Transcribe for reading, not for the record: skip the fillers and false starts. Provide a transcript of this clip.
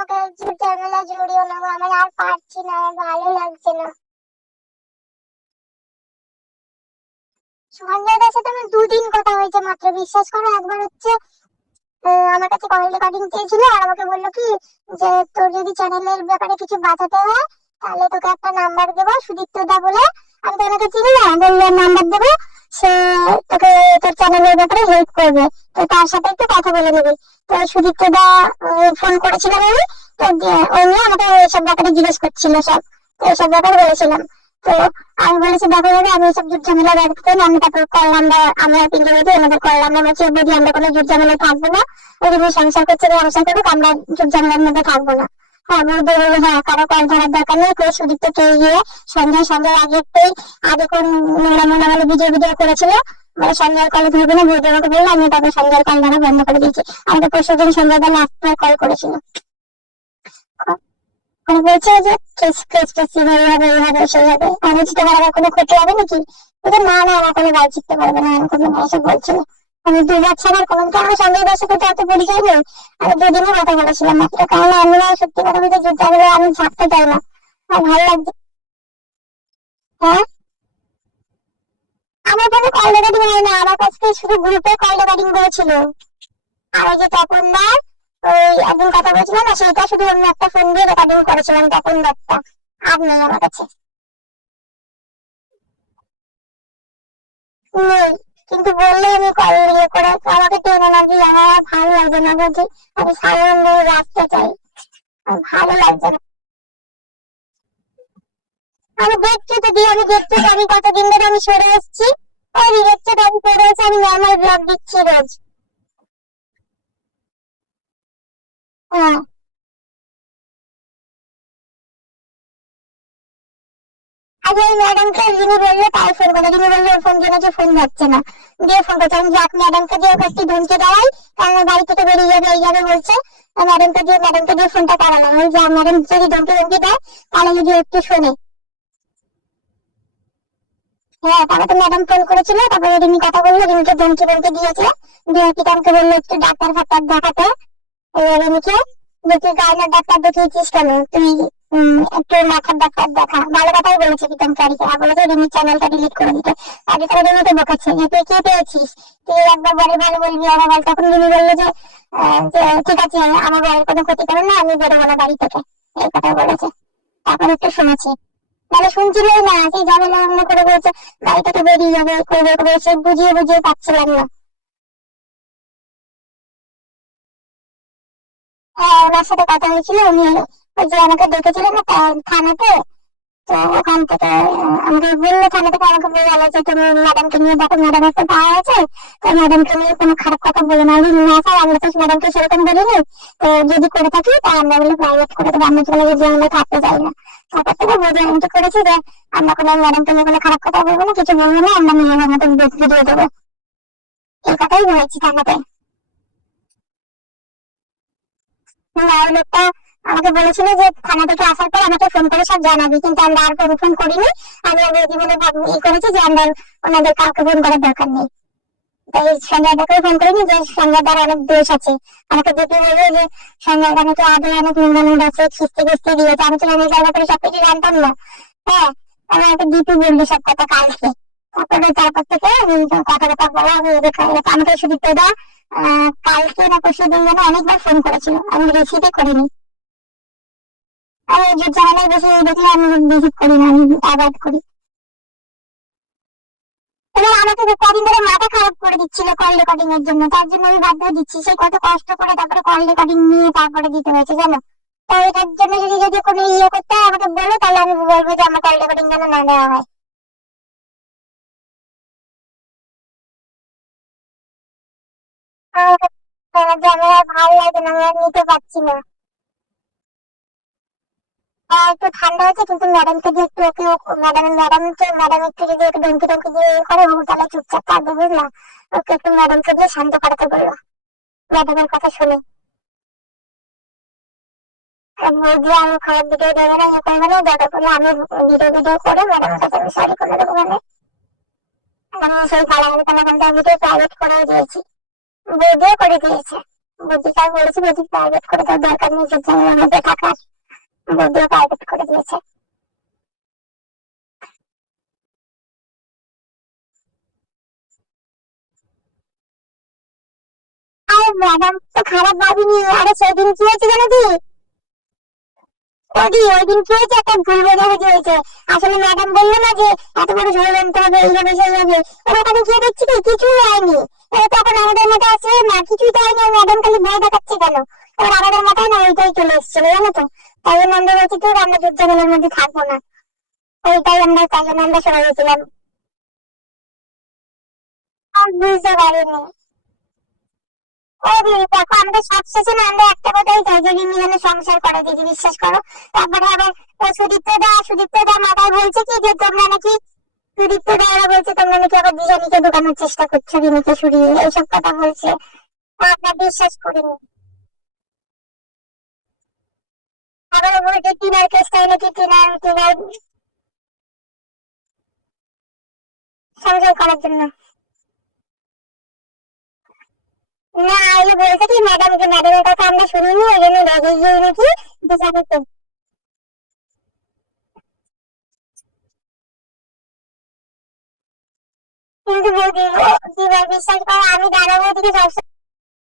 আমাকে ঝামেলা জড়িও না গো, আমার আর পারছি না, আমার ভালো লাগছে না। সঞ্জয়দার সাথে আমার 2 দিন কথা হয়েছে মাত্র, বিশ্বাস করো। একবার হচ্ছে আমার কাছে কল রেকর্ডিং চেয়েছিল, আর আমাকে বললো কি যে তোর যদি চ্যানেলের ব্যাপারে কিছু বাঁচাতে হয় তাহলে তোকে একটা নাম্বার দেবো সুদীপ্ত দা বলে। আমি তো ওনাকে চিনি না, বললো নাম্বার দেবো, সে তোকে তোর চ্যানেলের ব্যাপারে হেল্প করবে, তো তার সাথে একটু কথা বলে নিবি। তো সুদীপ্ত দা ফোন করেছিলাম আমি, তো উনি আমাকে এসব ব্যাপারে জিজ্ঞেস করছিল সব, তো এসব ব্যাপারে বলেছিলাম। তো আমি বলেছি দেখো দাদা, আমি এসব যুদ্ধ ঝামেলা রাখতে চাই না, আমি তারপর করলাম না, আমরা তিনটে বেঁধে আমাদের করলাম না, বলছি যদি আমরা কোনো যুদ্ধ ঝামেলা থাকবো না, ওই তুমি সংসার করছে সংসার করুক, আমরা যুদ্ধ ঝামেলার মধ্যে থাকবো না। হ্যাঁ বলতে বলবো, হ্যাঁ কারো কল ধরার দরকার নেই, কেউ সুদীপ্ত কেউ গিয়ে সন্ধ্যার আগে কোন নোংরা মোংরা মানে ভিডিও ভিডিও করেছিল, মানে সন্ধ্যার কলে ধরবে না, বৌদি আমাকে বললো, আমি তারপর সন্ধ্যার কল ধরা বন্ধ করে দিয়েছি। আমাকে পরশু দিন সন্ধ্যার বেলা কল করেছিল, মানে বলছে যে কেস কেস টেস এইভাবে এইভাবে সেইভাবে, আমি বলছি তোমার আবার কোনো ক্ষতি হবে নাকি, বলছে না না আমার কোনো গায়ে চিনতে পারবে না, এরকম এসব বলছিল। আমি 2 বার ছাড়া কোনো, আমার সঞ্জয় দাসের সাথে এত পরিচয় নেই, আমি 2 দিনই কথা বলেছিলাম মাত্র, কারণ আমি না সত্যি কথা বলতে যুদ্ধ বলে আমি ছাড়তে চাই না, আমার ভালো লাগছে। হ্যাঁ, আমার কাছে কল রেকর্ডিং হয় না, আমার কাছে শুধু গ্রুপে কল রেকর্ডিং করেছিল। আর ওই যে তপন দা, ওই একদিন কথা বলছিলাম না, সেইটা শুধু অন্য একটা ফোন দিয়ে রেকর্ডিং করেছিলাম, তপন দত্তা। আর নেই আমার কাছে, নেই। কিন্তু বললে আমি কল ইয়ে করে আমাকে টেনে না দিয়ে, আমার আর ভালো লাগছে না, বলছি আমি সারাদিন ধরে রাখতে চাই, আমার ভালো লাগছে না। আমি দেখছি তো দিয়ে, আমি দেখছি তো, আমি কতদিন ধরে আমি সরে এসেছি, ওই দেখছি তো আমি সরে এসে আমি নর্মাল ব্লগ দিচ্ছি রোজ। হ্যাঁ, আগে ওই ম্যাডামকে যিনি বললো তাই ফোন করে, যিনি বললো ওর ফোন জেনেছে, ফোন যাচ্ছে না, দিয়ে ফোন করছে, আমি যাক ম্যাডামকে দিয়ে ওকে একটু ধমকে দাঁড়াই, কারণ বাড়ি থেকে বেরিয়ে যাবে এই যাবে বলছে, ম্যাডামকে দিয়ে ফোনটা করালাম, ওই যা ম্যাডাম যদি ধমকে ধমকে দেয় তাহলে যদি একটু শোনে। হ্যাঁ, তারপরে তো ম্যাডাম ফোন করেছিল, তারপরে রিমি কথা বললো, রিমিকে ধমকি ধমকি দিয়েছে, দিয়ে পিতামকে বললো একটু ডাক্তার ফাক্তার দেখাতে, রিমিকে, যে তুই গাইনার ডাক্তার দেখিয়েছিস কেন, তুই একটু মাথার ডাক্তার দেখা, ভালো কথাই বলেছে পিতামকে, আর বলেছে রিমির চ্যানেলটা ডিলিট করে দিতে। আগে তারা রিমিকে বকাচ্ছে যে তুই কি পেয়েছিস, তুই একবার বলে ভালো বলবি, আমার বল, তখন রিমি বললো যে ঠিক আছে আমার বরের কোনো ক্ষতি করো না, আমি বেরোবো না বাড়ি থেকে, এই কথা বলেছে। তারপর একটু শুনেছি, তাহলে শুনছিলই না, সেই ঝামেলা ভাবনা করে বলছে গাড়ি থেকে বেরিয়ে যাবে, করবে করবে, সে বুঝিয়ে বুঝিয়ে পাচ্ছিলাম না। হ্যাঁ, ওনার সাথে কথা হয়েছিল, উনি ওই যে আমাকে ডেকেছিলেন না থানাতে, তো ওখান থেকে আমাকে বললো, থানা থেকে আমাকে বলে গেলো যে তুমি ম্যাডামকে নিয়ে দেখো, ম্যাডাম একটা পাওয়া আছে, তো ম্যাডামকে নিয়ে কোনো খারাপ কথা বলে না, যদি না চাই আমরা তো ম্যাডামকে সেরকম বলিনি, তো যদি করে থাকি তা আমরা বলে প্রাইভেট করে দেবো, আমরা চলে যে আমরা থাকতে চাই না। তারপর থেকে বোঝা এমনটা করেছি যে আমরা কোনো ম্যাডামকে নিয়ে কোনো খারাপ কথা বলবো না, কিছু বলবো না, আমরা নিজেদের মতো ভিডিও দেবো, এই কথাই বলেছি থানাতে। না, ওই লোকটা আমাকে বলেছিল যে থানা থেকে আসার পর আমাকে ফোন করে সব জানাবি, কিন্তু আমরা আর কোনো ফোন করিনি। আমি আমার জীবনে করেছি যে আমরা ওনাদের কাউকে ফোন করার দরকার নেই, তাই সঞ্জয় দাকে ফোন করিনি, যে সঞ্জয় দার অনেক দোষ আছে। আমাকে দেখে বলবে যে সঞ্জয় দা নাকি আগে অনেক নোংরা আছে, খিস্তি খিস্তি দিয়েছে, আমি তো আমি তার ব্যাপারে সবকিছু জানতাম না। হ্যাঁ, আমি আমাকে দিতে বললি সব কথা কালকে, তারপর থেকে আমি কথা কথা বলা, আমি আমাকে শুধু তোরা কালকে না পরশু দিন যেন অনেকবার ফোন করেছিল, আমি রিসিভই করিনি। আমি যে চ্যানেলে বেশি দেখলে আমি রিসিভ করি না, আমি অ্যাভয়েড করি। এবার আমাকে যে কদিন ধরে মাথা খারাপ করে দিচ্ছিল কল রেকর্ডিং এর জন্য, তার জন্য আমি বাধ্য দিচ্ছি, সেই কত কষ্ট করে তারপরে কল রেকর্ডিং নিয়ে তারপরে দিতে হয়েছে জানো। তো এটার জন্য যদি যদি কোনো ইয়ে করতে হয় আমাকে বলো, তাহলে আমি বলবো যে আমার কল রেকর্ডিং যেন না দেওয়া হয়। আমাকে আমার আর ভালো লাগে না, আমি আর নিতে পারছি না। একটু ঠান্ডা আছে, কিন্তু ম্যাডামকে দিয়ে একটু ওকে, ম্যাডাম একটু যদি একটু ধমকি টমকি দিয়ে করে, ও তাহলে চুপচাপ থাকবে বুঝলা। ওকে একটু ম্যাডামকে দিয়ে শান্ত করাতে বললো, ম্যাডামের কথা শুনে। বুঝলে আমি খারাপ ভিডিও দেবো না, ইয়ে করবো না, দরকার পড়লে আমি ভিডিও ভিডিও করে ম্যাডামের কাছে আমি সরি করে দেবো, মানে আমি সেই কালাকালি ভিডিও প্রাইভেট করেও দিয়েছি, ভিডিও করে দিয়েছে। বৌদিকে আমি বলেছি বৌদি প্রাইভেট করে দেওয়ার দরকার নেই, যে ঝামেলার মধ্যে থাকার। বৌদিও প্রাইভেট করে দিয়েছে। আরে ম্যাডাম তো খারাপ ভাবিনি। আরে সেদিন কি হয়েছে জানো কি? ওই দিন কি হয়েছে, একটা ভুল বোঝাবুঝি হয়েছে। আসলে ম্যাডাম বললো না যে এত বড় ঝড় আনতে হবে, এই হবে সেই হবে। এবার ওখানে গিয়ে দেখছি কি কিছুই হয়নি। এবার তখন আমাদের মাথায় আসলে না কিছুই তো হয়নি, ম্যাডাম খালি ভয় দেখাচ্ছে কেন। এবার আমাদের মাথায় না ওইটাই চলে এসেছিল জানো তো। তাই জন্য আমরা বলছি তোর আমরা যুদ্ধমেলার মধ্যে থাকবো না। ওইটাই আমরা, তাই জন্য আমরা সবাই গেছিলাম। আর বুঝতে পারিনি। ওরে দেখো, আমাদের সব শেষে না আমরা একটা কথাই চাই যে রিমি যেন সংসার করে, দিদি বিশ্বাস করো। তারপরে আবার ওই সুদীপ্ত দা মাথায় বলছে কি যে তোমরা নাকি, সুদীপ্ত দা ওরা বলছে তোমরা নাকি আবার দিশানিকে ঢোকানোর চেষ্টা করছো, রিমিকে সরিয়ে, এইসব কথা বলছে। আমরা বিশ্বাস করিনি। আবার বলছে টিনার কেসটাই নাকি টিনার টিনার সংসার করার জন্য। না আইলে বলছে কি ম্যাডামকে, ম্যাডামের কথা আমরা শুনিনি, ওই জন্য রেগে গিয়ে নাকি দিশানিকে। কিন্তু বৌদি, বিশ্বাস করো আমি দাদা বৌদিকে সবসময়